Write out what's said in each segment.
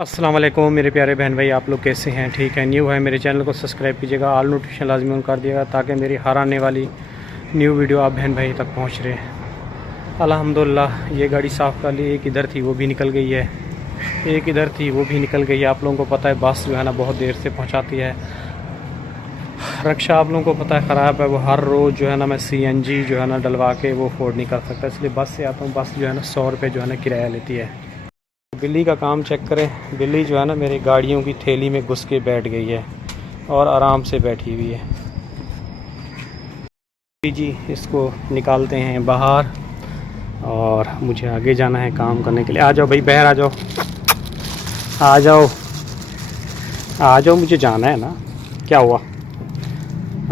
अस्सलाम वालेकुम मेरे प्यारे बहन भाई, आप लोग कैसे हैं? ठीक है, न्यू है मेरे चैनल को सब्सक्राइब कीजिएगा, ऑल नोटिफिकेशन लाजमी ऑन कर दिएगा ताकि मेरी हर आने वाली न्यू वीडियो आप बहन भाई तक पहुंच रहे हैं। अल्हम्दुलिल्लाह ये गाड़ी साफ़ कर ली, एक इधर थी वो भी निकल गई है, एक इधर थी वो भी निकल गई है। आप लोगों को पता है बस जो है ना बहुत देर से पहुँचाती है। रक्षा आप लोगों को पता है ख़राब है, वो हर रोज़ जो है ना मैं CNG जो है ना डलवा के वो अफोर्ड नहीं कर सकता, इसलिए बस से आता हूँ। बस जो है ना 100 रुपये जो है ना किराया लेती है। बिल्ली का काम चेक करें, बिल्ली जो है ना मेरी गाड़ियों की थैली में घुस के बैठ गई है और आराम से बैठी हुई है। जी इसको निकालते हैं बाहर और मुझे आगे जाना है काम करने के लिए। आ जाओ भाई, बाहर आ जाओ, आ जाओ, आ जाओ, मुझे जाना है ना। क्या हुआ,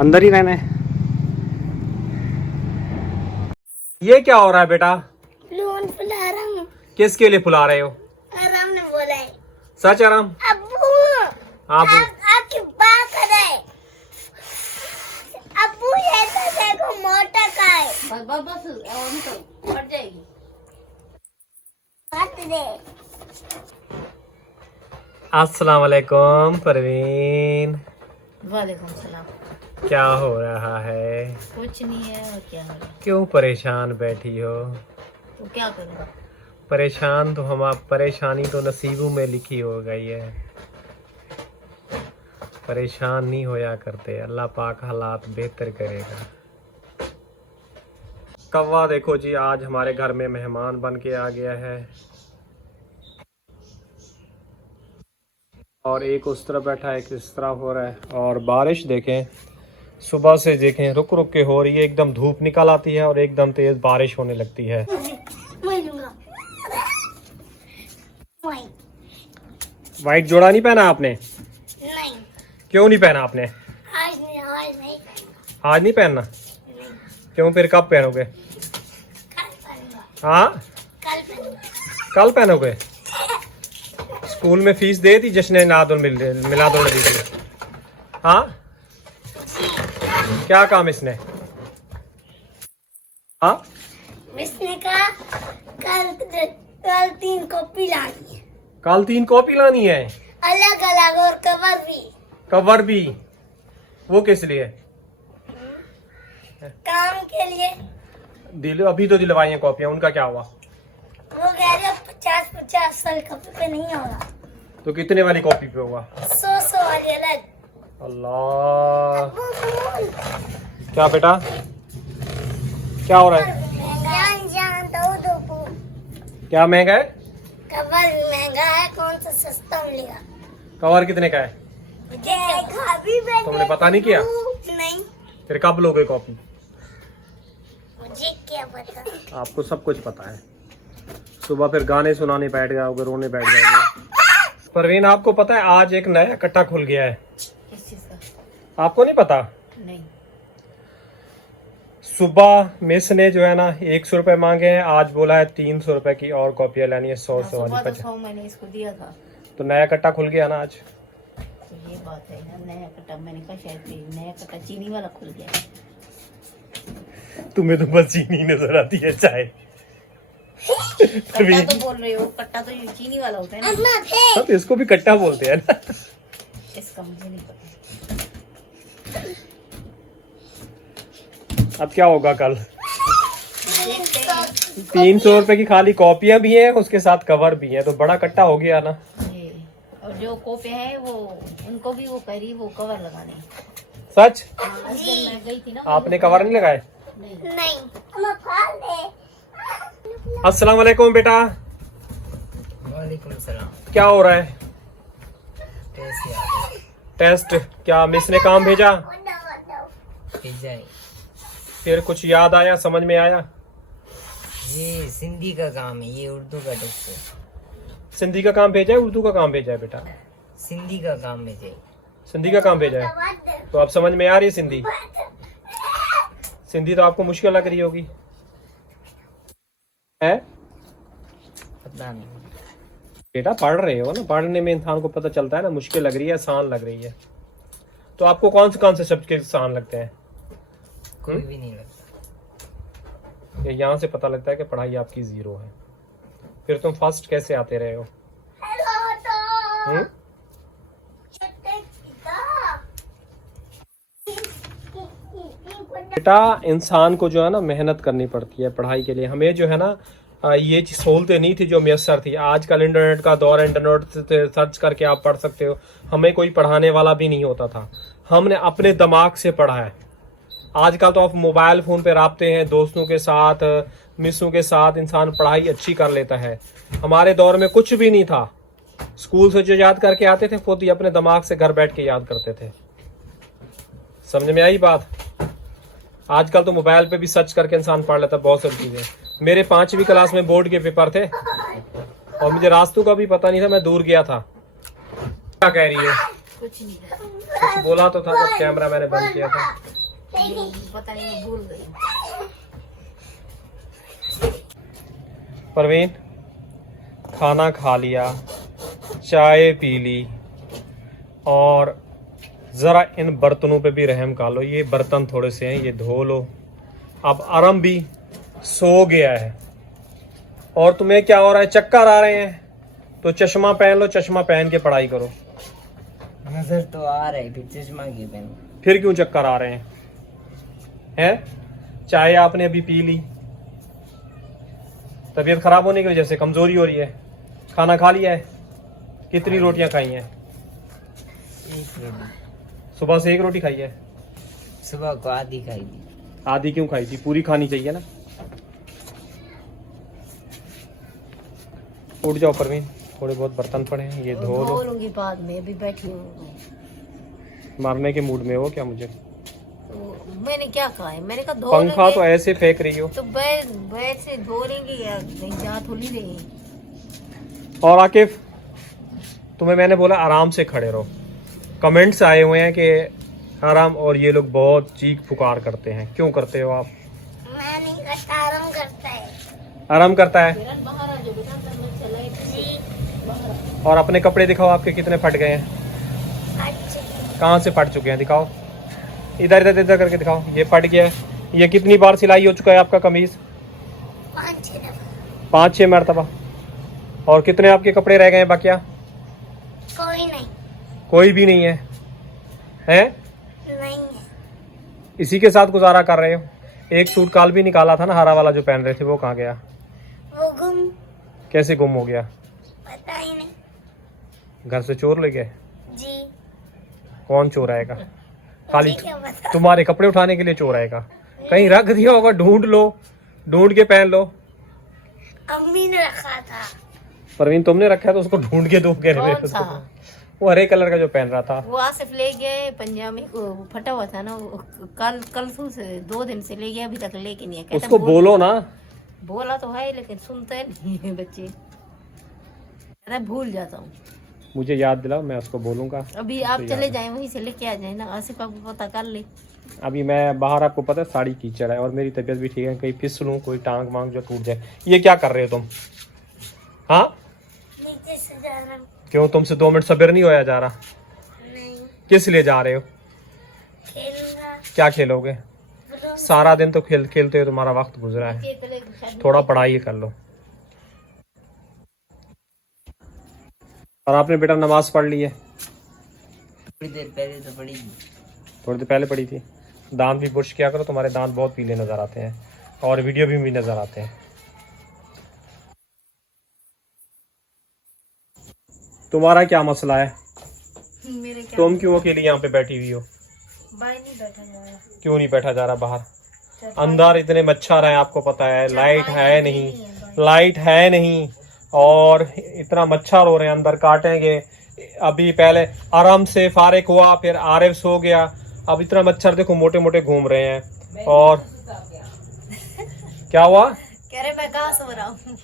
अंदर ही रहना है? ये क्या हो रहा है बेटा? लोन फुला रहा हूँ। किसके लिए फुला रहे हो? आराम ने बोला है। सच आराम? अब्बू आपकी बात कर रहे। अब्बू ये तो देखो मोटर का है। बस तो मर जाएगी। बात दे। अस्सलाम वालेकुम परवीन। वालेकुम सलाम। क्या हो रहा है? कुछ नहीं है, और क्या हो रहा है? क्यों परेशान बैठी हो? तो क्या करूँ? परेशान तो हम, आप परेशानी तो नसीबों में लिखी हो गई है। परेशान नहीं होया करते, अल्लाह पाक हालात बेहतर करेगा। कौवा देखो जी, आज हमारे घर में मेहमान बन के आ गया है और एक उस तरफ बैठा है, एक इस तरफ हो रहा है। और बारिश देखें, सुबह से देखें रुक रुक के हो रही है, एकदम धूप निकल आती है और एकदम तेज बारिश होने लगती है। वाइट जोड़ा नहीं पहना आपने? नहीं, क्यों नहीं पहना आपने? आज नहीं। आज नहीं पहनना? नहीं, क्यों, फिर कब पहनोगे? कल पहनूंगा। हाँ, कल पहनूंगा। कल पहनोगे? स्कूल में फीस दे दी जश्न मिलाद उन नबी की? हाँ, क्या काम इसने? हाँ, इसने कहा कल 3 कॉपी लानी है, कल 3 कॉपी लानी है, अलग अलग, और कवर भी। कवर भी? वो किस लिए? काम के लिए। अभी तो दिलवाई हैं कॉपियां, उनका क्या हुआ? वो कह रहे 50 साल कॉपी पे नहीं होगा, तो कितने वाली कॉपी पे होगा? 100 वाली अलग। अल्लाह, क्या बेटा क्या हो रहा है? जान दो क्या महंगा है? कवर भी महंगा है, कौन सा सस्ता मिलेगा? कवर कितने का है? तुमने पता नहीं किया? नहीं, फिर कब लोगे कॉपी? मुझे क्या पता। आपको सब कुछ पता है। सुबह फिर गाने सुनाने बैठ जाओगे, रोने बैठ जाओगे। परवीन, आपको पता है आज एक नया कट्टा खुल गया है? किस चीज का? आपको नहीं पता? नहीं। सुबह मिस ने जो है ना 100 रुपए मांगे हैं, आज बोला है 300 रुपए की और कॉपियां लानी है, 100 वाली सुबह तो 50। 100 मैंने इसको दिया था। तो नया कट्टा खुल गया ना आज। तो ये बात है ना, नया कट्टा मैंने कहा शायद कि नया कट्टा चीनी वाला खुल गया। तुम्हें तो बस चीनी नजर आती है चाय। कट्टा तो बोल रहे हो, कट्टा तो ये चीनी वाला होता है ना। हाँ, तो इसको भी कट्टा बोलते हैं ना। इसका मुझे नहीं पता। अब क्या होगा कल? देखते हैं। 300 रुपए की खाली कॉपियां भी हैं, उसके साथ कवर भी है, तो बड़ा कट्टा हो गया ना। ये और जो कॉपी है वो उनको भी वो कह रही वो कवर लगाने। सच? उस दिन मैं गई थी ना। आपने कवर नहीं लगाए? नहीं। अस्सलाम वालेकुम बेटा। वालेकुम सलाम। क्या हो रहा है? कैसे आप? टेस्ट? क्या मिस ने काम भेजा? पिज्जा नहीं, फिर कुछ याद आया, समझ में आया? ये सिंधी का काम है, ये उर्दू का टेस्ट है। सिंधी का काम भेजा है, उर्दू का काम भेजा है बेटा? सिंधी का काम में चाहिए। सिंधी का काम भेजा है, तो आप समझ में आ रही है सिंधी? सिंधी तो आपको मुश्किल लग रही होगी है? पता नहीं। बेटा पढ़ रहे हो ना, पढ़ने में इंसान को पता चलता है ना, मुश्किल लग रही है, आसान लग रही है। तो आपको कौन से शब्द के आसान लगते हैं? कोई भी नहीं लगता। यहाँ से पता लगता है कि पढ़ाई आपकी 0 है। फिर तुम फर्स्ट कैसे आते रहे हो? बेटा इंसान को जो है ना मेहनत करनी पड़ती है पढ़ाई के लिए। हमें जो है ना ये सहूलतें नहीं थी जो मैसर थी। आजकल इंटरनेट का दौर है, इंटरनेट से सर्च करके आप पढ़ सकते हो। हमें कोई पढ़ाने वाला भी नहीं होता था, हमने अपने दिमाग से पढ़ा है। आजकल तो आप मोबाइल फ़ोन पे राब्ते हैं दोस्तों के साथ, मिसों के साथ, इंसान पढ़ाई अच्छी कर लेता है। हमारे दौर में कुछ भी नहीं था। स्कूल से जो याद करके आते थे खुद ही अपने दिमाग से घर बैठ के याद करते थे। समझ में आई बात? आजकल तो मोबाइल पे भी सर्च करके इंसान पढ़ लेता बहुत सारी चीज़ें। मेरे 5वीं क्लास में बोर्ड के पेपर थे और मुझे रास्तों का भी पता नहीं था, मैं दूर गया था। क्या कह रही है? कुछ नहीं, कुछ बोला तो था जब कैमरा मैंने बंद किया था। पता नहीं, मैं भूल गई। परवीन, खाना खा लिया, चाय पी ली, और ज़रा इन बर्तनों पे भी रहम कर लो। ये बर्तन थोड़े से हैं, ये धो लो। अब आराम भी सो गया है और तुम्हें क्या हो रहा है, चक्कर आ रहे हैं, तो चश्मा पहन लो। चश्मा पहन के पढ़ाई करो। नजर तो आ रहा है, फिर चश्मा क्यों पहनूं? फिर क्यों चक्कर आ रहे हैं? चाय आपने अभी पी ली, तबीयत खराब होने की वजह से कमजोरी हो रही है। खाना खा लिया है? कितनी रोटियां खाई हैं? एक रोटी। सुबह से 1 रोटी खाई है? सुबह को आधी खाई थी। आधी क्यों खाई थी? पूरी खानी चाहिए ना। उठ जाओ परवीन, थोड़े बहुत बर्तन पड़े हैं, ये धो लो। लूंगी बाद में, अभी बैठी हूँ। मारने के मूड में हो क्या मुझे? तो मैंने क्या कहा है? मैंने कहा धो पंखा लेंगे। तो ऐसे फेंक रही हो। तो बैठ से धो लेंगे या कहीं जा थोड़ी रही। और आकिफ, तुम्हें मैंने बोला आराम से खड़े रहो। कमेंट्स आए हुए हैं कि आराम, और ये लोग बहुत चीख पुकार करते हैं। क्यों करते हो आप? मैं नहीं करता, आराम करता है। आराम करता है। बाहर आ जाओ बेटा, अंदर मत चलाए। और अपने कपड़े दिखाओ, आपके कितने फट गए हैं? अच्छे कहाँ से फट चुके हैं? दिखाओ, इधर इधर इधर करके दिखाओ। ये फट गया है। ये कितनी बार सिलाई हो चुका है आपका कमीज? 5-6 दफा। 5-6 मरतबा। और कितने आपके कपड़े रह गए हैं बाकिया? कोई नहीं, कोई भी नहीं है। हैं? नहीं है। इसी के साथ गुजारा कर रहे हो? एक सूट काल भी निकाला था ना, हरा वाला जो पहन रहे थे, वो कहाँ गया? वो गुम, कैसे गुम हो गया? पता ही नहीं। घर से चोर ले गए? जी, कौन चोर आएगा? खाली मुझे क्या पता। तुम्हारे कपड़े उठाने के लिए चोर आएगा? कहीं रख दिया होगा, ढूंढ लो, ढूंढ के पहन लो। अम्मी ने रखा था। परवीन तुमने रखा है तो उसको ढूंढ के दो। कह रहे कौन सा? वो हरे कलर का जो पहन रहा था। वो आसिफ ले गए पंजाबी को, फटा हुआ था ना वो। कल से 2 दिन से ले गया, अभी तक लेके नहीं आया। उसको बोलो ना। बोला तो है लेकिन सुनते नहीं है बच्चे। कहता भूल जाता हूँ। मुझे याद दिलाओ, मैं उसको बोलूंगा। अभी आप चले जाएं, वहीं से लेके आ जाए ना। आसिफ आपको पता कर ले। अभी मैं बाहर, आपको पता है साड़ी कीचड़ है और मेरी तबीयत भी ठीक है, कहीं फिसलूं, कोई टांग वांग जो टूट जाए। ये क्या कर रहे हो तुम? हाँ, नीचे से जा रहा हूँ। क्यों? तुमसे 2 मिनट सब्र नहीं होया जा रहा? नहीं, किस लिए जा रहे हो? खेलूंगा। क्या खेलोगे? सारा दिन तो खेलते हो, तुम्हारा वक्त गुजरा है। थोड़ा पढ़ाई कर लो। और आपने बेटा नमाज पढ़ ली है? थोड़ी देर पहले तो पड़ी थी। थोड़ी देर पहले पढ़ी थी। दांत भी ब्रश किया करो, तुम्हारे दांत बहुत पीले नजर आते हैं और वीडियो भी नजर आते हैं। तुम्हारा क्या मसला है? मेरे क्या तुम क्यों अकेली यहाँ पे बैठी हुई हो? भाई नहीं बैठा जा रहा। क्यों नहीं बैठा जा रहा बाहर? अंदर इतने मच्छर हैं, आपको पता है। लाइट है नहीं, लाइट है नहीं, और इतना मच्छर हो रहे हैं, अंदर काटेंगे। अभी पहले आराम से फारिग हुआ, फिर आरिफ सो गया, अब इतना मच्छर देखो मोटे मोटे घूम रहे हैं। और क्या हुआ? कह रहे मैं कहाँ सो रहा हूँ।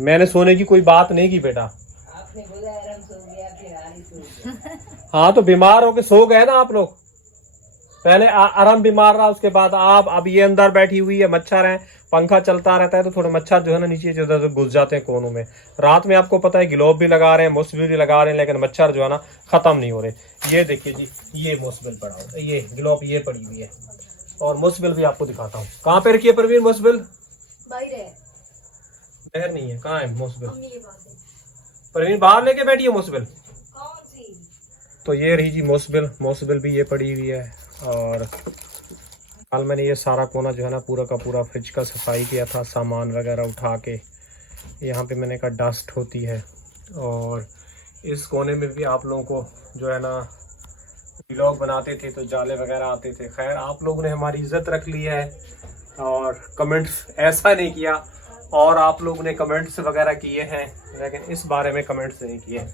मैंने सोने की कोई बात नहीं की बेटा। आपने बोला आराम सो गया, फिर आरी सो गया। हाँ तो बीमार होके सो गए ना आप लोग। पहले आराम बीमार रहा, उसके बाद आप। अब ये अंदर बैठी हुई है, मच्छर है, पंखा चलता रहता है तो थोड़े मच्छर जो है ना नीचे जो घुस जाते हैं कोनों में। रात में आपको पता है ग्लोब भी लगा रहे हैं, मुस्बिल भी लगा रहे हैं, लेकिन मच्छर जो है ना खत्म नहीं हो रहे। ये देखिए जी, ये मुस्बिल पड़ा हुआ है, ये ग्लोब ये पड़ी हुई है, और मुस्बिल भी आपको दिखाता हूँ। कहाँ पे रखी है परवीन मुस्बिल? बाहर है, बाहर नहीं है, कहाँ है मुस्बिल? मम्मी के पास है। परवीन बाहर लेके बैठी है मोसबिल। तो ये रही जी मोसबिल भी ये पड़ी हुई है। और कल मैंने ये सारा कोना जो है ना पूरा का पूरा फ्रिज का सफाई किया था, सामान वगैरह उठा के। यहाँ पे मैंने कहा डस्ट होती है। और इस कोने में भी आप लोगों को जो है ना व्लॉग बनाते थे तो जाले वगैरह आते थे। खैर आप लोगों ने हमारी इज्जत रख ली है और कमेंट्स ऐसा नहीं किया, और आप लोगों ने कमेंट्स वगैरह किए हैं लेकिन इस बारे में कमेंट्स नहीं किए।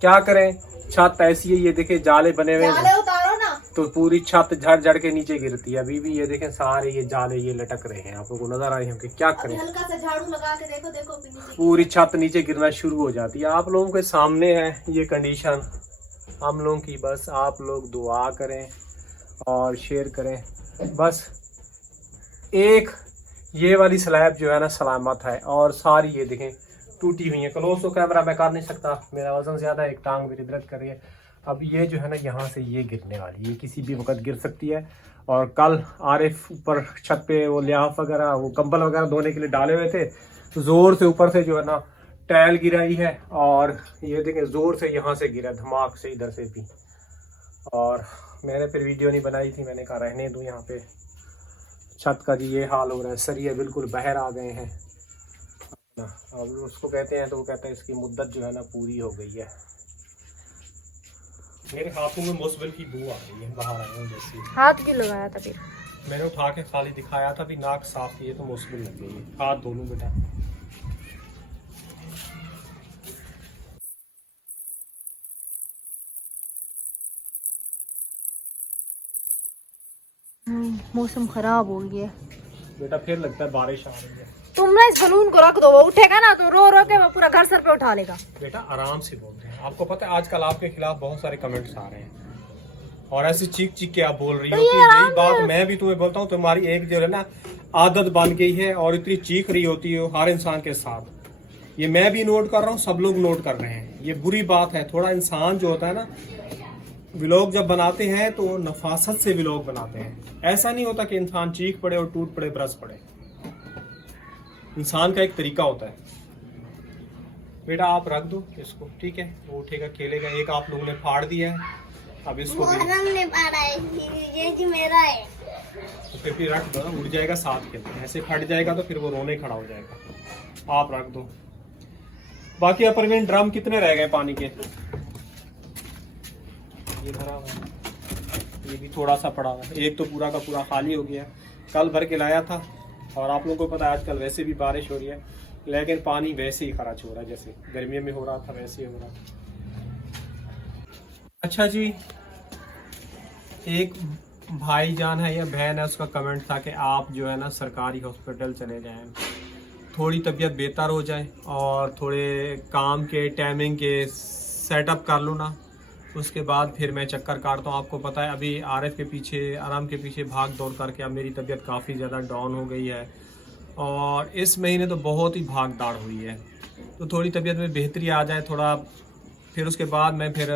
क्या करें, छत ऐसी है, ये देखें जाले बने हुए हैं उतारो ना। तो पूरी छत झड़ के नीचे गिरती है। अभी भी ये देखें सारे ये जाले ये लटक रहे हैं, आप लोगों को नजर आ रहे होंगे। क्या करें, हल्का सा झाड़ू लगा के देखो देखो पूरी छत नीचे गिरना शुरू हो जाती है। आप लोगों के सामने है ये कंडीशन हम लोगों की। बस आप लोग दुआ करें और शेयर करें। बस एक ये वाली स्लैब जो है ना सलामत है, और सारी ये देखें टूटी हुई है। क्लोज तो कैमरा मैं कर नहीं सकता, मेरा वजन ज़्यादा है, एक टांग मेरी दर्द कर रही है। अब ये जो है ना यहाँ से ये गिरने वाली है, ये किसी भी वक्त गिर सकती है। और कल आरिफ ऊपर छत पे वो लिहाफ वगैरह वो कंबल वगैरह धोने के लिए डाले हुए थे, ज़ोर से ऊपर से जो है ना टाइल गिराई है। और ये देखें ज़ोर से यहाँ से गिरा, धमाक से इधर से भी। और मैंने फिर वीडियो नहीं बनाई थी, मैंने कहा रहने दूँ। यहाँ पे छत का जी ये हाल हो रहा है, सरिये बिल्कुल बाहर आ गए हैं। अब उसको कहते हैं तो वो कहते हैं इसकी मुद्दत जो है ना पूरी हो गई है। मेरे हाथों में मुस्बिल की बू आ रही है, बाहर आए हैं जैसे। हाथ क्यों लगाया था फिर? मैंने उठा के खाली दिखाया था भी नाक साफ किए तो मुस्बिल लग गई है। हाथ धो लूं बेटा। मौसम खराब हो गया बेटा, फिर लगता है बारिश आ रही है। तुम ना इस बलून को रख दो, वो उठेगा ना तो रो रो के वो पूरा घर सर पे उठा लेगा। बेटा आराम से बोल रहे हैं, आपको पता है आजकल आपके खिलाफ बहुत सारे कमेंट्स आ रहे हैं और ऐसे चीख चीख के आप बोल रही हो कि यही बात मैं भी तुम्हें बोलता हूँ। तुम्हारी एक जो है ना आदत बन गई है और इतनी चीख रही होती है हर इंसान के साथ। ये मैं भी नोट कर रहा हूँ, सब लोग नोट कर रहे हैं। ये बुरी बात है। थोड़ा इंसान जो होता है ना व्लॉग जब बनाते हैं तो नफासत से व्लॉग बनाते हैं। ऐसा नहीं होता कि इंसान चीख पड़े और टूट पड़े बरस पड़े। इंसान का एक तरीका होता है। बेटा आप रख दो इसको, ठीक है, वो उठेगा खेलेगा। एक आप लोगों ने फाड़ दिया है, अब इसको ने फाड़ा है, ये जी मेरा है। तो फिर रख दो ना, उड़ जाएगा साथ खेलते हैं। ऐसे फट जाएगा तो फिर वो रोने खड़ा हो जाएगा। आप रख दो। बाकी अपरमेंट ड्रम कितने रह गए पानी के? ये भरा हुआ है, ये भी थोड़ा सा पड़ा हुआ है। एक तो पूरा का पूरा खाली हो गया, कल भर के लाया था। और आप लोगों को पता है आजकल वैसे भी बारिश हो रही है, लेकिन पानी वैसे ही खर्च हो रहा है जैसे गर्मियों में हो रहा था वैसे ही हो रहा। अच्छा जी, एक भाईजान है या बहन है, उसका कमेंट था कि आप जो है ना सरकारी हॉस्पिटल चले जाएं, थोड़ी तबीयत बेहतर हो जाए और थोड़े काम के टाइमिंग के सेटअप कर लो ना, उसके बाद फिर मैं चक्कर काटता हूँ। आपको पता है अभी आरिफ के पीछे आराम के पीछे भाग दौड़ करके अब मेरी तबीयत काफ़ी ज़्यादा डाउन हो गई है और इस महीने तो बहुत ही भाग दौड़ हुई है। तो थोड़ी तबीयत में बेहतरी आ जाए थोड़ा, फिर उसके बाद मैं फिर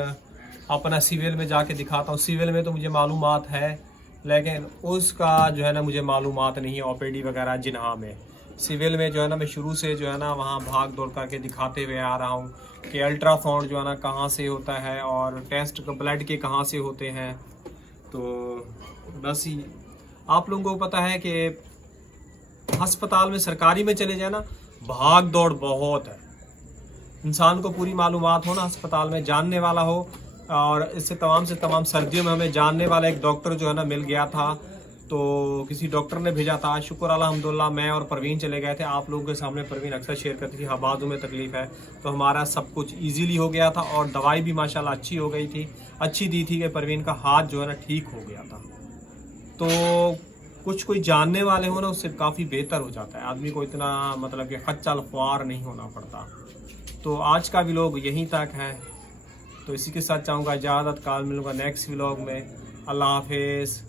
अपना सिविल में जाके दिखाता हूँ। सिविल में तो मुझे मालूमात है लेकिन उसका जो है ना मुझे मालूमात नहीं है ओपीडी वगैरह जिन्हा में। सिविल में जो है ना मैं शुरू से जो है ना वहाँ भाग दौड़ करके दिखाते हुए आ रहा हूँ कि अल्ट्रासाउंड जो है ना कहाँ से होता है और टेस्ट ब्लड के कहाँ से होते हैं। तो बस ही आप लोगों को पता है कि अस्पताल में सरकारी में चले जाए ना भाग दौड़ बहुत है। इंसान को पूरी मालूमात हो ना, अस्पताल में जानने वाला हो। और इससे तमाम सर्दियों में हमें जानने वाला एक डॉक्टर जो है ना मिल गया था, तो किसी डॉक्टर ने भेजा था। शुक्र अल्हम्दुलिल्लाह मैं और परवीन चले गए थे। आप लोगों के सामने परवीन अक्सर शेयर करती थी हाँ बाजू में तकलीफ़ है, तो हमारा सब कुछ इजीली हो गया था और दवाई भी माशाल्लाह अच्छी हो गई थी, अच्छी दी थी कि परवीन का हाथ जो है ना ठीक हो गया था। तो कुछ कोई जानने वाले हो ना उससे काफ़ी बेहतर हो जाता है, आदमी को इतना मतलब कि खच्चल ख्वार नहीं होना पड़ता। तो आज का व्लॉग यहीं तक है, तो इसी के साथ चाहूँगा इजाज़त। कल मिलूँगा नेक्स्ट व्लॉग में। अल्लाह हाफिज़।